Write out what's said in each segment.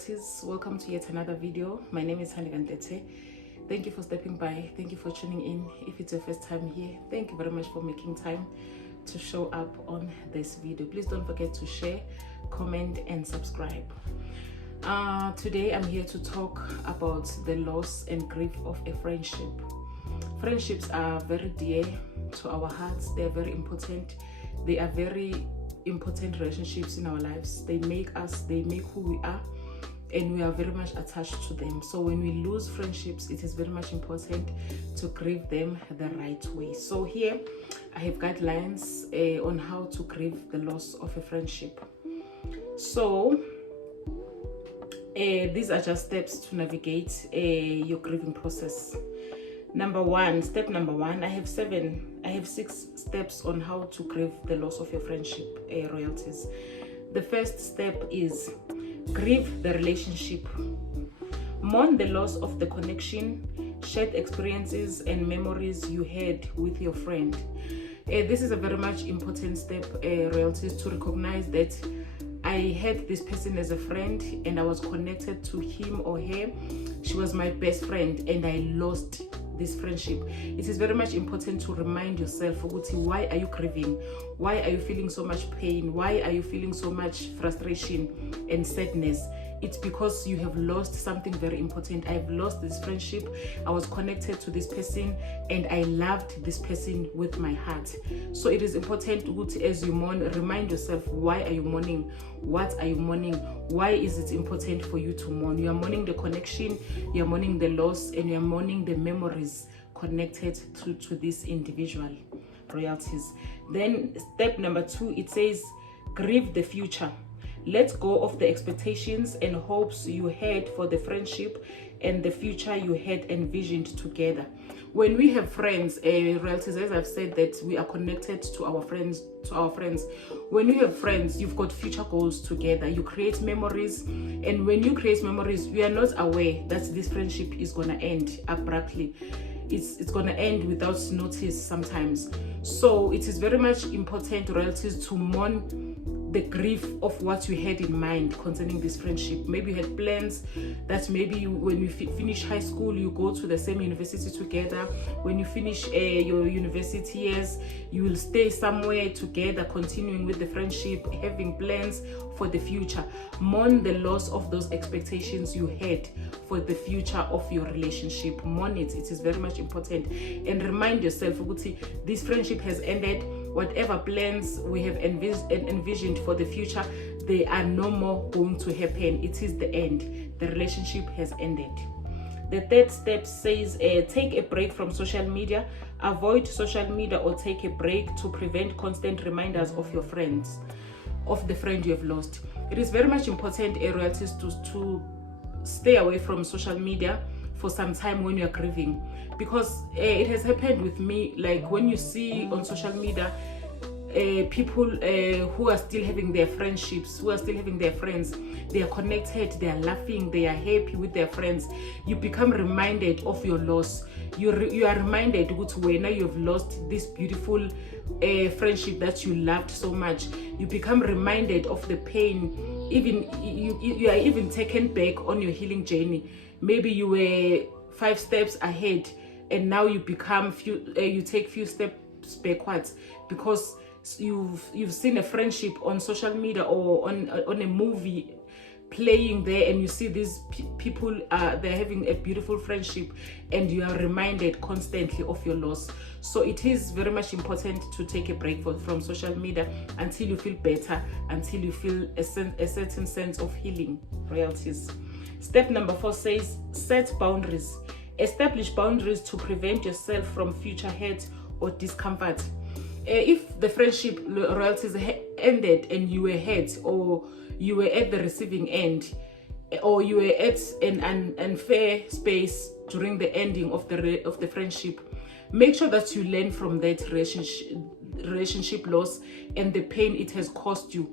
royalties, welcome to yet another video. My name is Hani Gantete. Thank you for stepping by. Thank you for tuning in. If it's your first time here, thank you very much for making time to show up on this video. Please don't forget to share, comment and subscribe. Today I'm here to talk about the loss and grief of a friendship. Friendships are very dear to our hearts. They are very important. They are very important relationships in our lives. They make us, they make who we are, and we are very much attached to them. So when we lose friendships, it is very much important to grieve them the right way. So here I have guidelines on how to grieve the loss of a friendship. So these are just steps to navigate your grieving process. Step number one, I have 6 steps on how to grieve the loss of your friendship royalties. The first step is grieve the relationship. Mourn the loss of the connection, shared experiences and memories you had with your friend. This is a very much important step, royalties, to recognize that I had this person as a friend and I was connected to him or her. She was my best friend and I lost this friendship. It is very much important to remind yourself, why are you grieving? Why are you feeling so much pain? Why are you feeling so much frustration and sadness? It's because you have lost something very important. I've lost this friendship. I was connected to this person and I loved this person with my heart. So it is important, as you mourn, remind yourself, why are you mourning? What are you mourning? Why is it important for you to mourn? You are mourning the connection, you are mourning the loss, and you are mourning the memories connected to this individual, royalties. Then step number 2, it says grieve the future. Let go of the expectations and hopes you had for the friendship and the future you had envisioned together. When we have friends, royalties, as I've said, that we are connected to our friends. When you have friends, you've got future goals together. You create memories, and when you create memories, we are not aware that this friendship is gonna end abruptly. It's gonna end without notice sometimes. So it is very much important, royalties, to mourn the grief of what you had in mind concerning this friendship. Maybe you had plans that maybe when you finish high school, you go to the same university together. When you finish your university years, you will stay somewhere together, continuing with the friendship, having plans for the future. Mourn the loss of those expectations you had for the future of your relationship. Mourn it. It is very much important. And remind yourself, this friendship has ended. Whatever plans we have envisioned for the future, they are no more going to happen. It is the end. The relationship has ended. The third step says take a break from social media. Avoid social media or take a break to prevent constant reminders of your friends, of the friend you have lost. It is very much important, royalties, to stay away from social media for some time when you're grieving, because it has happened with me. Like when you see on social media people who are still having their friendships, who are still having their friends, they are connected, they are laughing, they are happy with their friends, you become reminded of your loss. You are reminded when you have lost this beautiful friendship that you loved so much. You become reminded of the pain. Even you are even taken back on your healing journey. Maybe you were 5 steps ahead and now you become you take few steps backwards because you've seen a friendship on social media or on a movie playing there, and you see these people they're having a beautiful friendship and you are reminded constantly of your loss. So it is very much important to take a break from social media until you feel better, until you feel a certain sense of healing, royalties. Step number 4 says set boundaries. Establish boundaries to prevent yourself from future hurt or discomfort. If the friendship, royalties, ended and you were hurt, or you were at the receiving end, or you were at an unfair space during the ending of the friendship, make sure that you learn from that relationship loss and the pain it has caused you.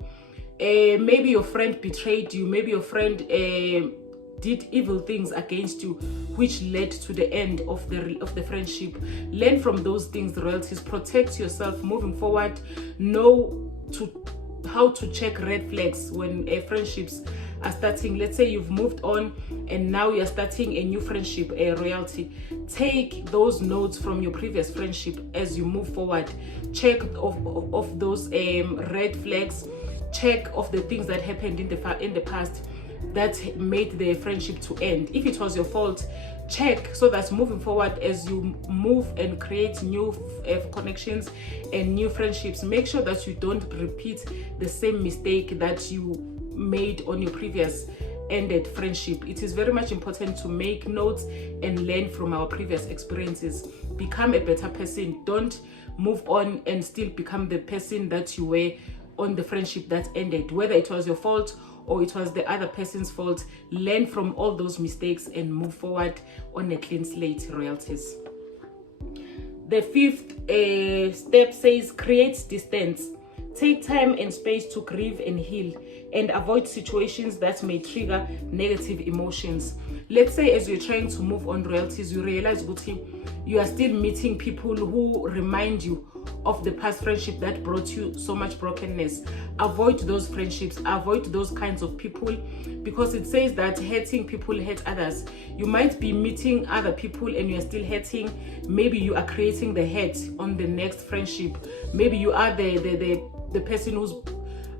Maybe your friend betrayed you. Maybe your friend did evil things against you, which led to the end of the friendship. Learn from those things, royalties. Protect yourself moving forward. Know how to check red flags when friendships are starting, let's say you've moved on and now you're starting a new friendship, a royalty, take those notes from your previous friendship as you move forward. Check of those red flags, check of the things that happened in the past that made the friendship to end. If it was your fault, check, so that moving forward, as you move and create new connections and new friendships, make sure that you don't repeat the same mistake that you made on your previous ended friendship. It is very much important to make notes and learn from our previous experiences. Become a better person. Don't move on and still become the person that you were on the friendship that ended, whether it was your fault or it was the other person's fault. Learn from all those mistakes and move forward on a clean slate, royalties. The fifth step says create distance. Take time and space to grieve and heal, and avoid situations that may trigger negative emotions. Let's say as you're trying to move on, royalties, you realize, Guti, you are still meeting people who remind you of the past friendship that brought you so much brokenness. Avoid those friendships, avoid those kinds of people, because it says that hurting people hurt others. You might be meeting other people and you're still hurting. Maybe you are creating the hurt on the next friendship. Maybe you are the person who's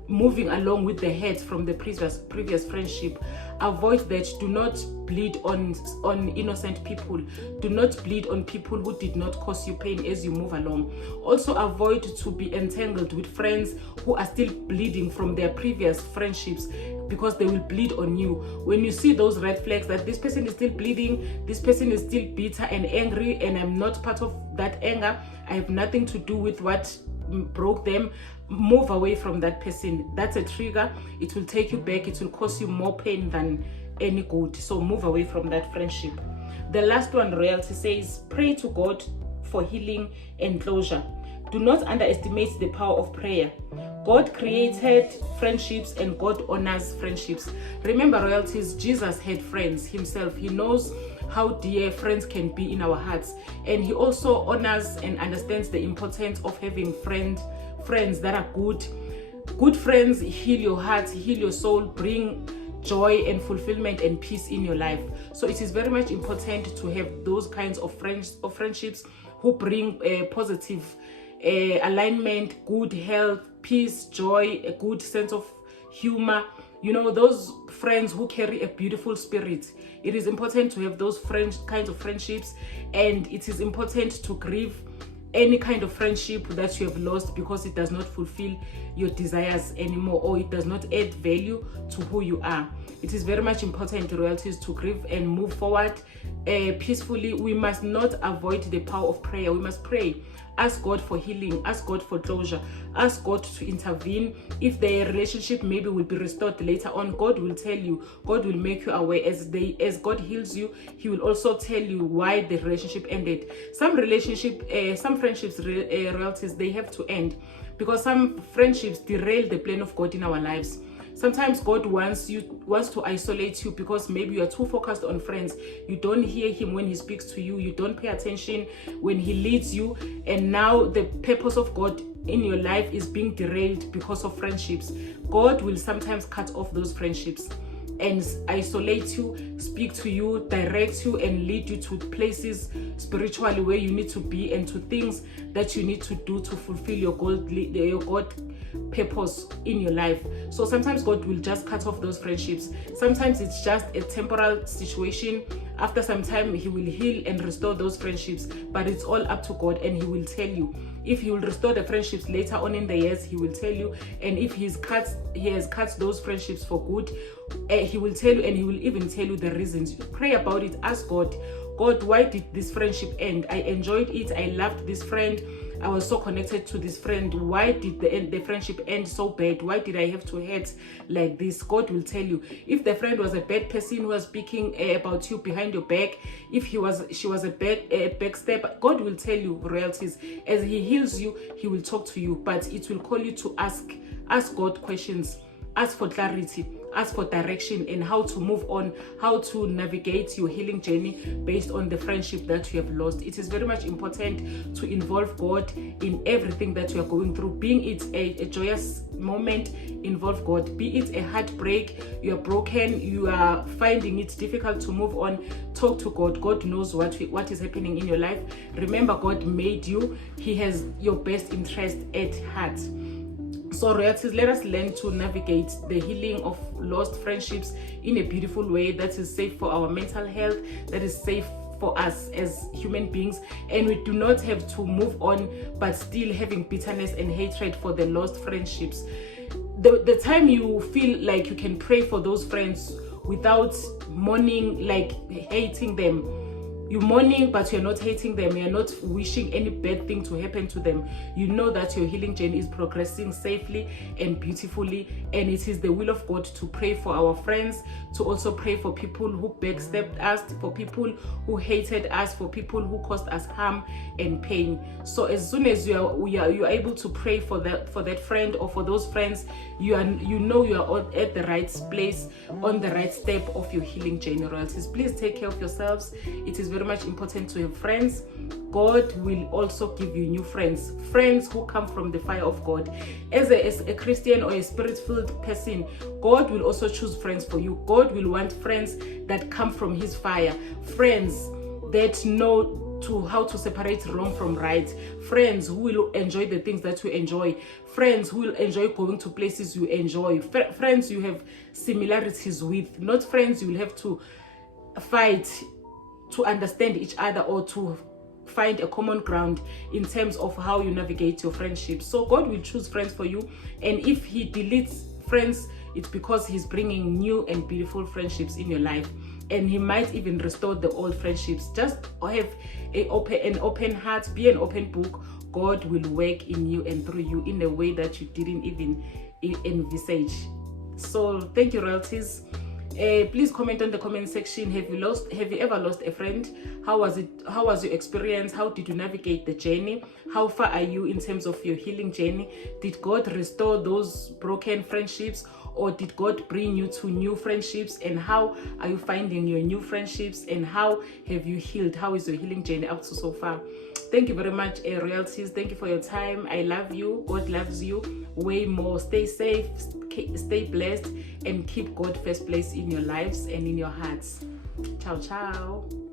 moving along with the hurt from the previous friendship. Avoid that. Do not bleed on innocent people. Do not bleed on people who did not cause you pain as you move along. Also avoid to be entangled with friends who are still bleeding from their previous friendships, because they will bleed on you. When you see those red flags that this person is still bleeding, this person is still bitter and angry, and I'm not part of that anger, I have nothing to do with what broke them, move away from that person. That's a trigger. It will take you back. It will cause you more pain than any good. So move away from that friendship. The last one, royalty, says pray to God for healing and closure. Do not underestimate the power of prayer. God created friendships and God honors friendships. Remember, royalties, Jesus had friends himself. He knows how dear friends can be in our hearts, and he also honors and understands the importance of having friends that are good friends. Heal your heart, heal your soul, bring joy and fulfillment and peace in your life. So it is very much important to have those kinds of friendships who bring a positive alignment, good health, peace, joy, a good sense of humor. You know, those friends who carry a beautiful spirit. It is important to have those kinds of friendships, and it is important to grieve any kind of friendship that you have lost because it does not fulfill your desires anymore, or it does not add value to who you are. It is very much important, royalties, to grieve and move forward peacefully. We must not avoid the power of prayer. We must pray. Ask God for healing. Ask God for closure. Ask God to intervene. If the relationship maybe will be restored later on, God will tell you. God will make you aware. As God heals you, he will also tell you why the relationship ended. Some friendships, royalties, they have to end because some friendships derail the plan of God in our lives. Sometimes God wants to isolate you because maybe you are too focused on friends. You don't hear him when he speaks to you. You don't pay attention when he leads you. And now the purpose of God in your life is being derailed because of friendships. God will sometimes cut off those friendships and isolate you, speak to you, direct you, and lead you to places spiritually where you need to be, and to things that you need to do to fulfill your God purpose in your life. So sometimes God will just cut off those friendships. Sometimes it's just a temporal situation. After some time, he will heal and restore those friendships, but it's all up to God, and he will tell you. If he will restore the friendships later on in the years, he will tell you. And if he has cut those friendships for good, he will tell you, and he will even tell you the reasons. Pray about it. Ask God, why did this friendship end? I enjoyed it. I loved this friend. I was so connected to this friend. Why did the friendship end so bad? Why did I have to hurt like this? God will tell you. If the friend was a bad person who was speaking about you behind your back, if she was a backstabber, God will tell you, royalties. As he heals you, he will talk to you, but it will call you to ask God questions, ask for clarity, ask for direction, and how to move on, how to navigate your healing journey based on the friendship that you have lost. It is very much important to involve God in everything that you are going through, being it a joyous moment, involve God. Be it a heartbreak, you are broken, you are finding it difficult to move on, talk to God. God knows what is happening in your life. Remember, God made you. He has your best interest at heart. So royalties, let us learn to navigate the healing of lost friendships in a beautiful way that is safe for our mental health, that is safe for us as human beings, and we do not have to move on but still having bitterness and hatred for the lost friendships. The time you feel like you can pray for those friends without mourning, like hating them, you're mourning but you're not hating them, you're not wishing any bad thing to happen to them, you know that your healing journey is progressing safely and beautifully. And it is the will of God to pray for our friends, to also pray for people who backstabbed us, for people who hated us, for people who caused us harm and pain. So as soon as you're able to pray for that friend or for those friends, you know you are at the right place, on the right step of your healing journey. Royalties, please take care of yourselves. It is very much important to have friends. God will also give you new friends who come from the fire of God. As a Christian or a spirit-filled person, God will also choose friends for you. God will want friends that come from his fire, friends that know how to separate wrong from right, friends who will enjoy the things that you enjoy, friends who will enjoy going to places you enjoy, friends you have similarities with, not friends you will have to fight to understand each other or to find a common ground in terms of how you navigate your friendships. So God will choose friends for you, and if he deletes friends, it's because he's bringing new and beautiful friendships in your life, and he might even restore the old friendships. Just have an open heart, be an open book. God will work in you and through you in a way that you didn't even envisage. So thank you, royalties. Please comment on the comment section. Have you ever lost a friend? How was your experience? How did you navigate the journey? How far are you in terms of your healing journey? Did God restore those broken friendships, or did God bring you to new friendships? And how are you finding your new friendships, and how have you healed? How is your healing journey up to so far? Thank you very much, royalties. Thank you for your time. I love you. God loves you way more. Stay safe, stay blessed, and keep God first place in your lives and in your hearts. Ciao, ciao.